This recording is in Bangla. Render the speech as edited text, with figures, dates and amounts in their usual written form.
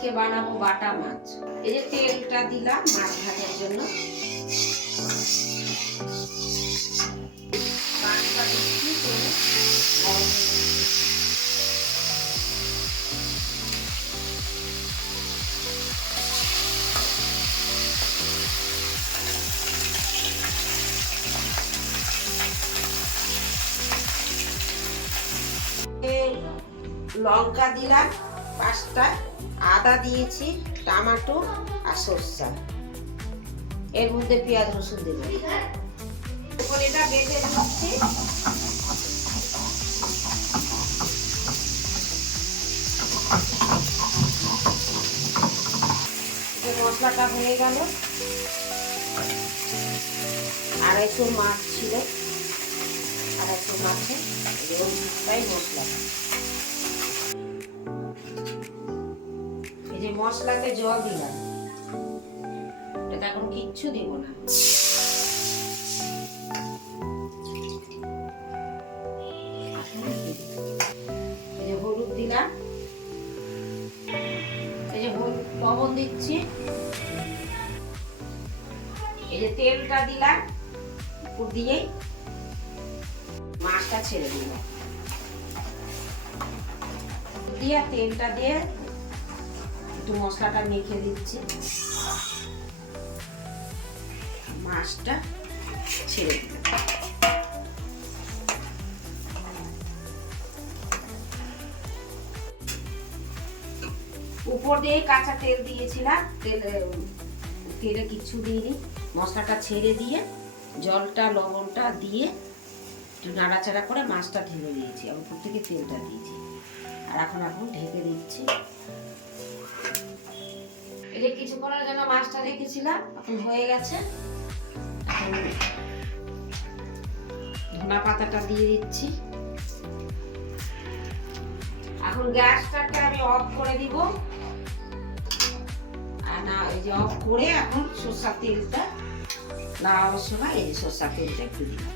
আজকে বানাবো বাটা মাছ। এই যে তেলটা দিলাম মাছ ভাজার জন্য। মাছটা দিচ্ছি তেলে গরম লঙ্কা দিলাম 5টা, আদা দিয়েছি, টমেটো আর সরষা, এর মধ্যে পেঁয়াজ রসুন দেব। এখন এটা বেটে দিচ্ছি। মশলাটা হয়ে গেল। 250 মাছ ছিল, 250 মাছে তাই মশলা। এই যে মশলাতে জল দিলাম, এটা এখন কিচ্ছু দেব না। এই যে হলুদ দিলাম, এই যে লবণ দিচ্ছি, এই যে তেলটা দিলাম, উপর দিয়ে মাছটা ছেড়ে দিলাম, দিয়ে তেলটা দিয়ে একটু মশলাটা মেখে দিচ্ছি, মাছটা ছেড়ে দিলাম। উপর দিয়ে কাঁচা তেল দিয়েছিলাম, তেলে কিছু দিইনি, মশলাটা ছেড়ে দিয়ে জলটা লবণটা দিয়ে একটু নাড়াচাড়া করে মাছটা ঢেলে দিয়েছি, আর উপর থেকে তেলটা দিয়েছি, আর এখন ঢেকে দিচ্ছি। এই যে কিছুক্ষণের জন্য মাছটা রেখেছিলাম, এখন হয়ে গেছে। ধনা পাতাটা দিয়ে দিচ্ছি। এখন গ্যাসটাকে আমি অফ করে দিব। আর না, এই যে অফ করে এখন সরষের তেলটা নাড়ানোর সময় এই যে সরষের তেলটা একটু দিলাম।